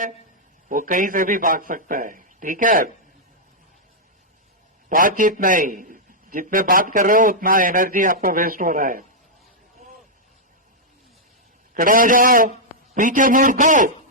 वो कहीं से भी भाग सकता है। ठीक है, बातचीत नहीं, जितने बात कर रहे हो उतना एनर्जी आपको वेस्ट हो रहा है। खड़े हो जाओ, पीछे मुड़ दो।